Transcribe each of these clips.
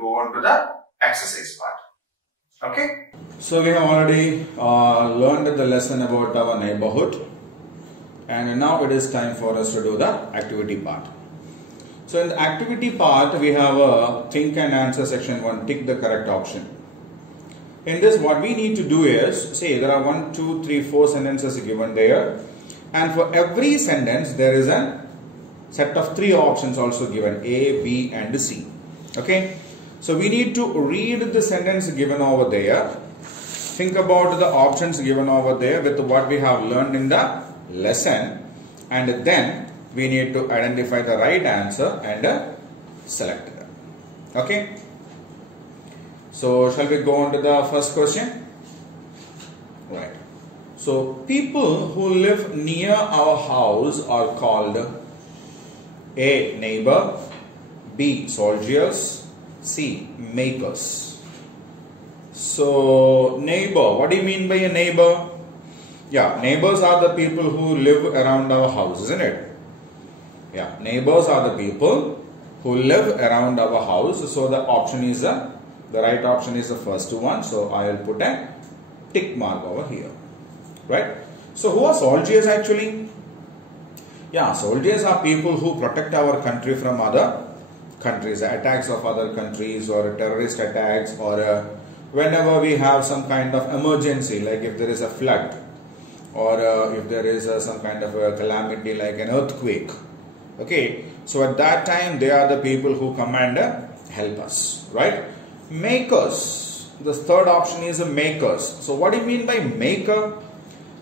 go on to the exercise part. Okay. So we have already learned the lesson about our neighborhood, and now it is time for us to do the activity part. So in the activity part, we have a think and answer section 1, tick the correct option. In this, what we need to do is, say there are 1, 2, 3, 4 sentences given there, and for every sentence there is a set of 3 options also given, A, B and C. Okay. So we need to read the sentence given over there, think about the options given over there with what we have learned in the lesson, and then we need to identify the right answer and select it. Okay. So shall we go on to the first question? Right. So people who live near our house are called A, neighbor, B, soldiers, C, makers. So neighbor, what do you mean by a neighbor? Yeah, neighbors are the people who live around our house, isn't it? Yeah, neighbors are the people who live around our house. So the option is the right option is the first one. So I will put a tick mark over here. Right? So who are soldiers actually? Yeah, soldiers are people who protect our country from other countries, attacks of other countries or terrorist attacks, or whenever we have some kind of emergency, like if there is a flood or if there is some kind of a calamity like an earthquake. Okay, so at that time they are the people who come and help us, right? Makers, the third option is a makers. So what do you mean by maker?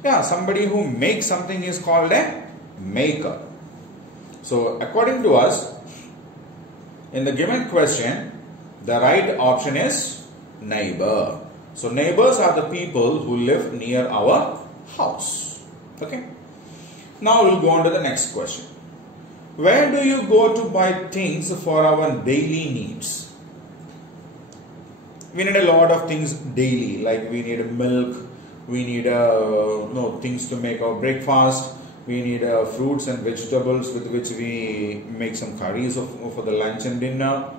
Yeah, somebody who makes something is called a maker. So according to us, in the given question, the right option is neighbor. So neighbors are the people who live near our house. Okay. Now we'll go on to the next question. Where do you go to buy things for our daily needs? We need a lot of things daily, like we need milk, we need things to make our breakfast. We need fruits and vegetables with which we make some curries for the lunch and dinner.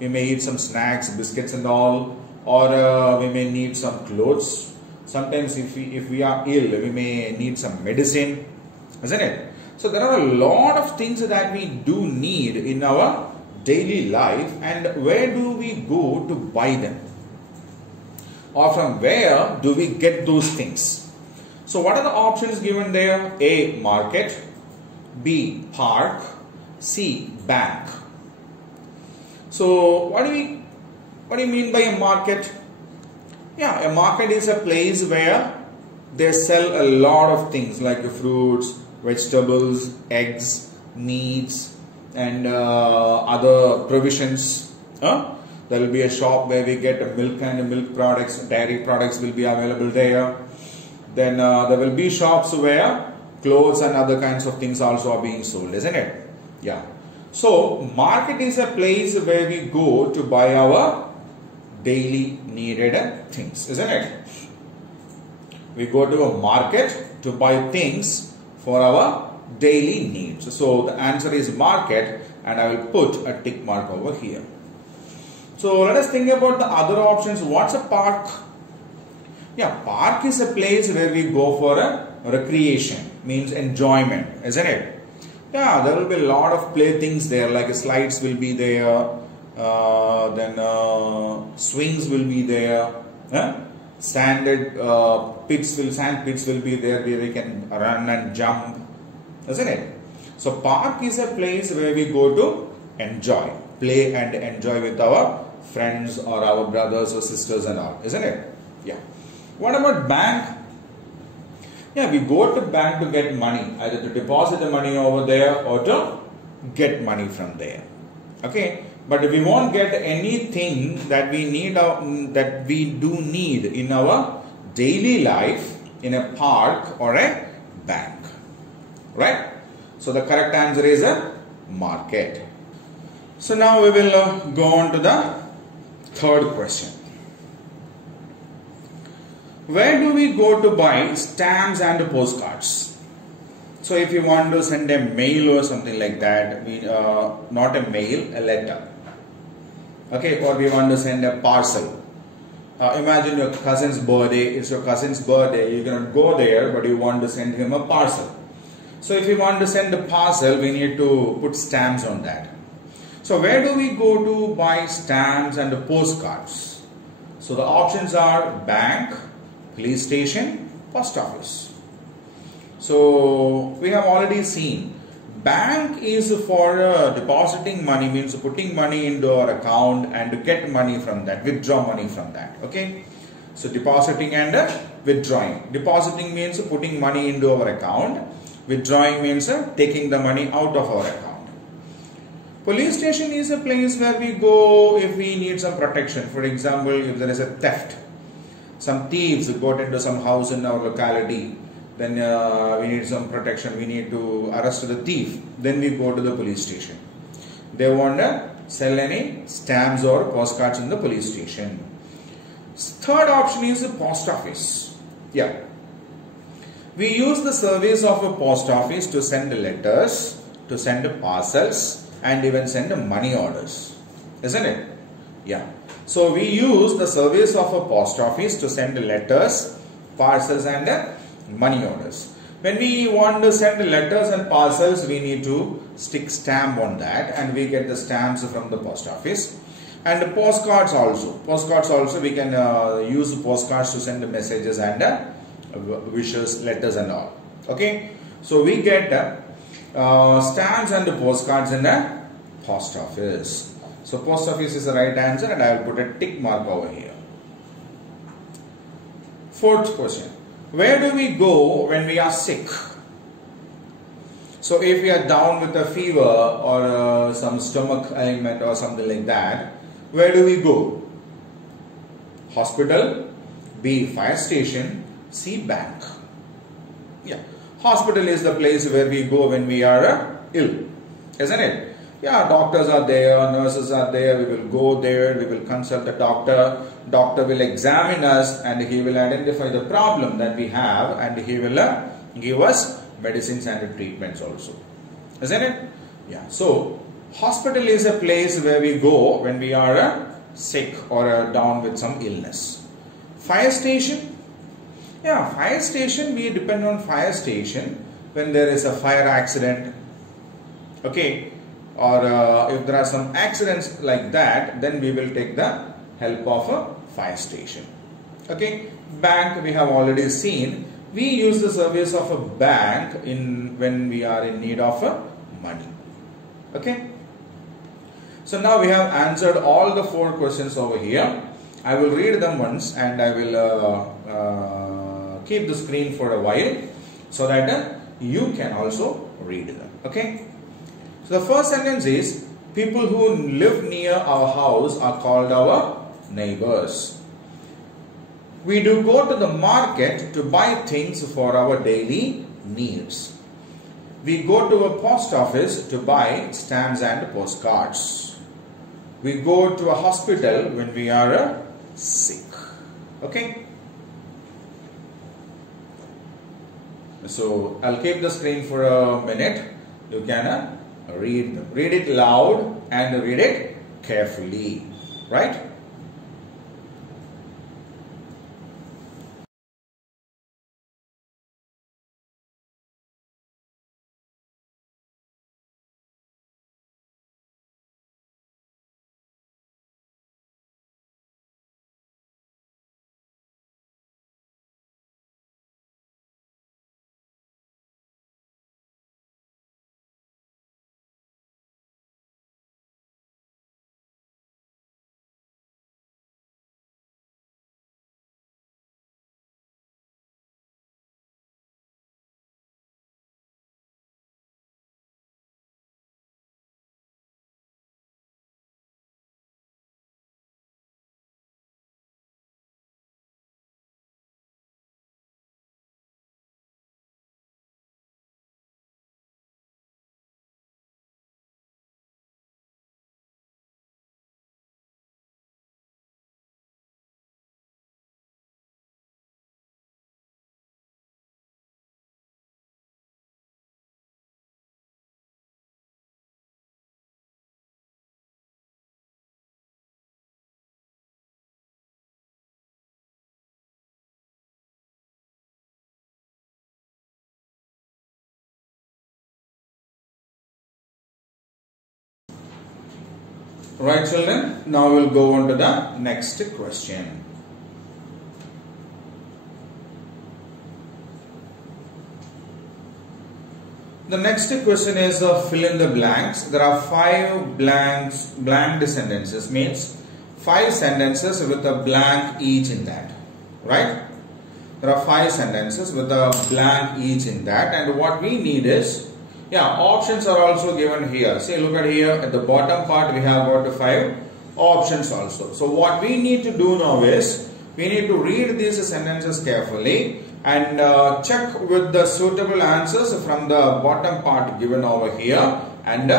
We may eat some snacks, biscuits and all, or we may need some clothes. Sometimes if we are ill, we may need some medicine, isn't it? So there are a lot of things that we do need in our daily life, and where do we go to buy them? Or from where do we get those things? So what are the options given there? A, market, B, park, C, bank. So what do you mean by a market? Yeah, a market is a place where they sell a lot of things like fruits, vegetables, eggs, meats and other provisions. There will be a shop where we get milk and milk products, dairy products will be available there. Then there will be shops where clothes and other kinds of things also are being sold, isn't it? Yeah. So market is a place where we go to buy our daily needed things, isn't it? We go to a market to buy things for our daily needs. So the answer is market, and I will put a tick mark over here. So let us think about the other options. What's a park? Yeah, park is a place where we go for a recreation, means enjoyment, isn't it? Yeah, there will be a lot of playthings there, like slides will be there, then swings will be there, sand pits will be there where we can run and jump, isn't it? So park is a place where we go to enjoy, play and enjoy with our friends or our brothers or sisters and all, isn't it? Yeah. What about bank? Yeah, we go to bank to get money, either to deposit the money over there or to get money from there. Okay, but we won't get anything that we need, that we do need in our daily life in a park or a bank, right? So the correct answer is a market. So now we will go on to the third question. Where do we go to buy stamps and postcards? So if you want to send a mail or something like that, not a mail, a letter. Okay, or we want to send a parcel. Imagine your cousin's birthday. It's your cousin's birthday. You cannot go there, but you want to send him a parcel. So if you want to send a parcel, we need to put stamps on that. So where do we go to buy stamps and postcards? So the options are bank, police station, post office. So we have already seen bank is for depositing money, means putting money into our account and to get money from that, withdraw money from that. Okay, so depositing and withdrawing. Depositing means putting money into our account. Withdrawing means taking the money out of our account. Police station is a place where we go if we need some protection. For example, if there is a theft, some thieves got into some house in our locality, then we need some protection, we need to arrest the thief, then we go to the police station. They want to sell any stamps or postcards in the police station. Third option is the post office. Yeah, we use the service of a post office to send letters, to send parcels, and even send money orders, isn't it? Yeah, so we use the service of a post office to send letters, parcels, and money orders. When we want to send letters and parcels, we need to stick stamp on that, and we get the stamps from the post office. And the postcards also we can use postcards to send messages and wishes, letters and all. Okay, so we get stamps and postcards in the post office. So post office is the right answer, and I will put a tick mark over here. Fourth question. Where do we go when we are sick? So if we are down with a fever or some stomach ailment or something like that, where do we go? Hospital, B, fire station, C, bank. Yeah, hospital is the place where we go when we are ill, isn't it? Yeah, doctors are there, nurses are there, we will go there, we will consult the doctor. Doctor will examine us and he will identify the problem that we have, and he will give us medicines and treatments also, isn't it? Yeah, so hospital is a place where we go when we are sick or down with some illness. Fire station, yeah, fire station, we depend on fire station when there is a fire accident, okay, or if there are some accidents like that, then we will take the help of a fire station. Okay, bank we have already seen. We use the service of a bank when we are in need of money. Okay, so now we have answered all the 4 questions over here. I will read them once, and I will keep the screen for a while so that you can also read them. Okay, so the first sentence is, people who live near our house are called our neighbors. We do go to the market to buy things for our daily needs. We go to a post office to buy stamps and postcards. We go to a hospital when we are sick. Okay. So I'll keep the screen for a minute. You can read them. Read it loud and read it carefully. Right? Right, children? Now we'll go on to the next question. The next question is fill in the blanks. There are 5 blank sentences, means 5 sentences with a blank each in that. Right? There are 5 sentences with a blank each in that, and what we need is, options are also given here. See, look at here at the bottom part we have got 5 options also. So what we need to do now is, we need to read these sentences carefully and check with the suitable answers from the bottom part given over here and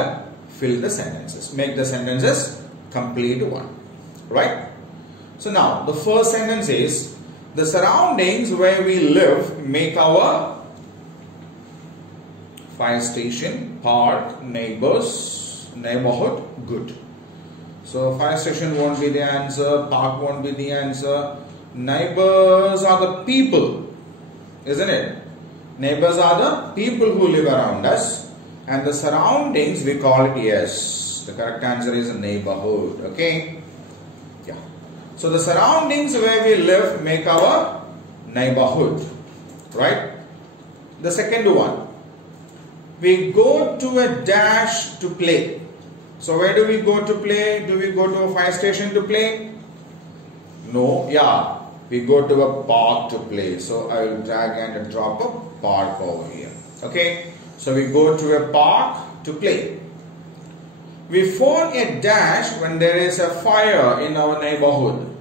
fill the sentences. Make the sentences complete one. Right? So now the first sentence is, the surroundings where we live make our fire station, park, neighbors, neighborhood good. So fire station won't be the answer, park won't be the answer. Neighbors are the people, isn't it? Neighbors are the people who live around us, and the surroundings we call it, yes, the correct answer is neighborhood. Okay, yeah. So the surroundings where we live make our neighborhood, right? The second one, we go to a dash to play. So where do we go to play? Do we go to a fire station to play? No, we go to a park to play. So I will drag and drop a park over here. Okay, so we go to a park to play. We phone a dash when there is a fire in our neighborhood.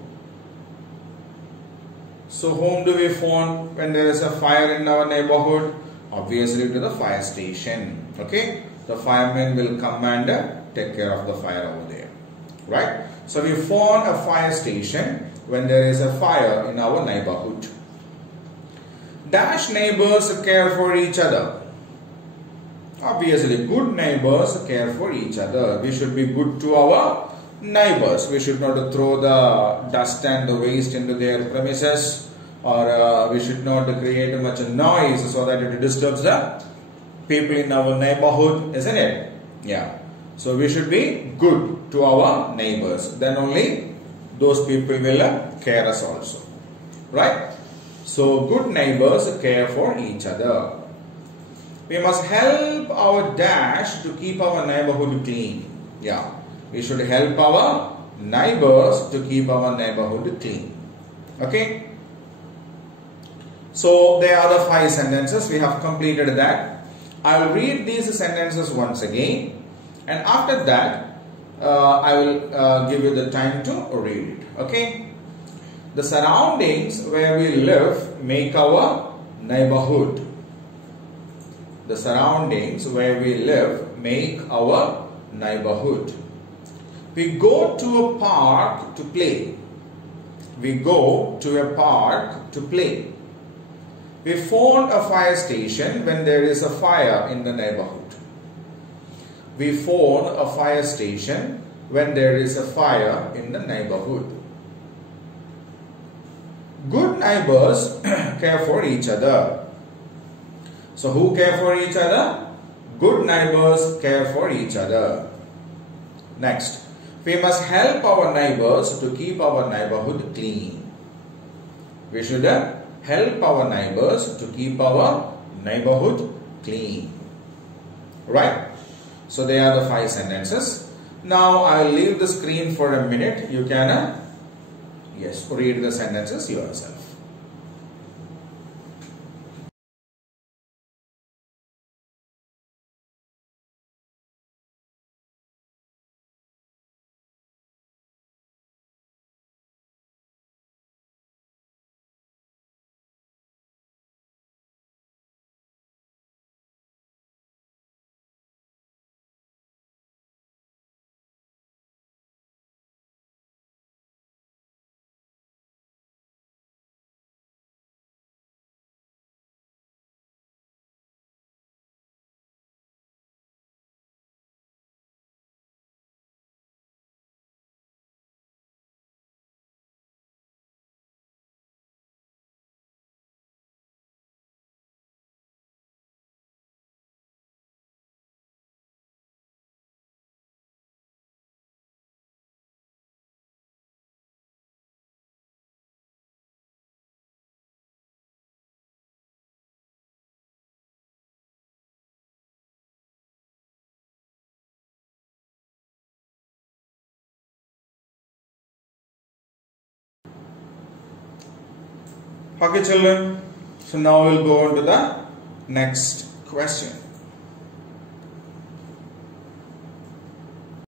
So whom do we phone when there is a fire in our neighborhood? Obviously to the fire station. Okay, the firemen will come and take care of the fire over there. Right? So we phone a fire station when there is a fire in our neighborhood. Dash neighbors care for each other. Obviously, good neighbors care for each other. We should be good to our neighbors. We should not throw the dust and the waste into their premises, or we should not create much noise so that it disturbs the people in our neighborhood, isn't it? Yeah. So we should be good to our neighbors. Then only those people will care us also. Right? So good neighbors care for each other. We must help our dash to keep our neighborhood clean. Yeah. We should help our neighbors to keep our neighborhood clean. Okay. So there are the 5 sentences. We have completed that. I will read these sentences once again, and after that I will give you the time to read it. Okay. The surroundings where we live make our neighborhood. The surroundings where we live make our neighborhood. We go to a park to play. We go to a park to play. We phone a fire station when there is a fire in the neighborhood. We phone a fire station when there is a fire in the neighborhood. Good neighbors care for each other. So who care for each other? Good neighbors care for each other. Next, we must help our neighbors to keep our neighborhood clean. We should help our neighbors to keep our neighborhood clean. Right? So they are the 5 sentences. Now I will leave the screen for a minute. You can read the sentences yourself. Okay children, so now we'll go on to the next question.